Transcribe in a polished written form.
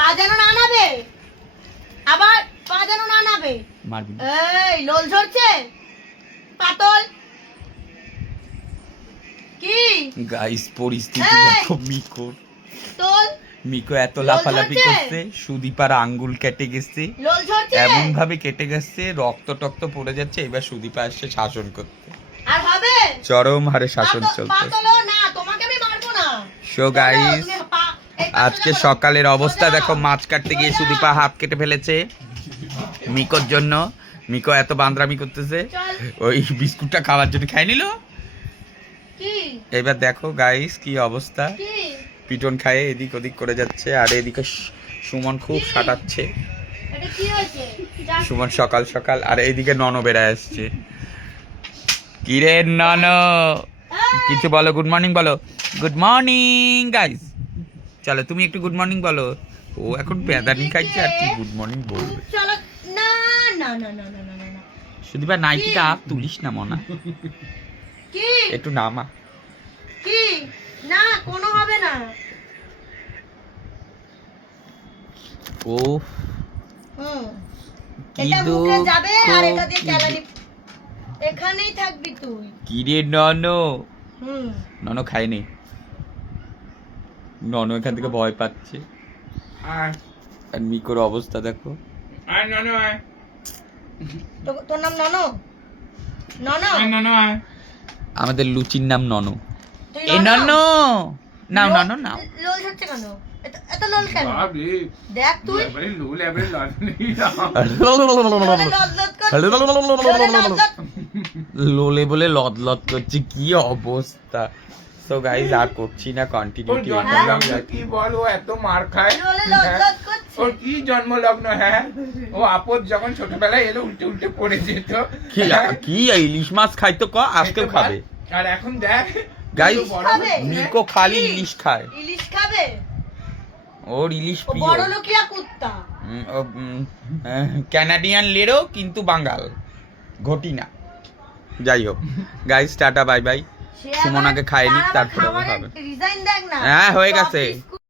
পা যেন না নাবে, আবার পা যেন না নাবে। মারবি এই লোল ঝরছে, পাতল কি গাইস পরিস্থিতি এই! দেখো মিকোর। তোল মিকো এত লোল লাফালাফি ঝরছে? করছে, সুদীপার আঙ্গুল কেটে গেছে, লোল ঝরছে এমন ভাবে কেটে গেছে রক্ত টক্ত পড়ে যাচ্ছে। এবার সুদীপা আসছে শাসন করতে, আর হবে চরম হারে শাসন চলছে। পাতলো না, তোমাকে আমি মারবো না। সো গাইস আজকে সকালের অবস্থা দেখো, মাছ কাটতে গিয়ে সুদীপা হাত কেটে ফেলেছে মিকোর জন্য। মিকো এত বান্দরামি করতেছে, ওই বিস্কুটটা খাওয়ার জন্য খাই নিল। কি এবার দেখো গাইস কি অবস্থা, কি পিটন খায়ে এদিক ওদিক করে যাচ্ছে। আর এদিকে সুমন খুব সাটাচ্ছে, এটা কি হয়েছে? সুমন সকাল সকাল। আর এইদিকে নন বেড়ায় আসছে। কিরে নন, কিছু বলো, গুড মর্নিং বলো। গুড মর্নিং গাইস, চলো তুমি একটু গুড মর্নিং বলো। ও এখন পেদানি খাইছে আর কি গুড মর্নিং বলবে। চলো না না না না না না না সুদীপা নাইটিটা আর তুলিস না মনা, কি একটু নামা। কি না, কোনো হবে না। ও হুম কি এটা মুখে যাবে আর দুঃখ, এটা দিয়ে কি ক্যালারি, এখানেই থাকবি তুই। কিরে নন, হুম নন খায়নি। নন এখান থেকে ভয় পাচ্ছে। আর মিকোর অবস্থা দেখো। তোর নাম ননো? ননো আমাদের লুচির নাম ননু। তুই এ ননো? ননু নাও ননু নাও। লোল হচ্ছে কেন? এত লোল কেন? দেখ তুই লোলে লদলদ করছিস। লোলে লদলদ। লোলে বলে লদ লদ করছে, কি অবস্থা। সো গাইস আর করছি না, কন্টিনিউটি কি বল, ও এত মার খায়, লোলে লদলদ করছিস। ওর কি জন্মলগ্ন। হ্যাঁ, ও আপদ যখন ছোটবেলায় এলো উল্টে উল্টে পড়ে যেত। কি কি ইলিশ মাছ খাইতো ক, আজকেও খাবে। আর এখন দেখ গাইস কত বড় খাবে? হয়েছে। মিকো খালি ইলিশ খায়, ইলিশ খাবে? ওর ইলিশ ও প্রিয়। বড় লোকিয়া কুত্তা। ক্যানাডিয়ান লেরো কিন্তু বাঙ্গাল, ঘটি না। যাই হোক গাইস, টাটা বাই বাই। সে সুমন আবার আগে খায় নিক, তার আবার তারপরে ও খাবারের খাবে। ডিজাইন দেখ না। হ্যাঁ, হয়ে গেছে। Chop piece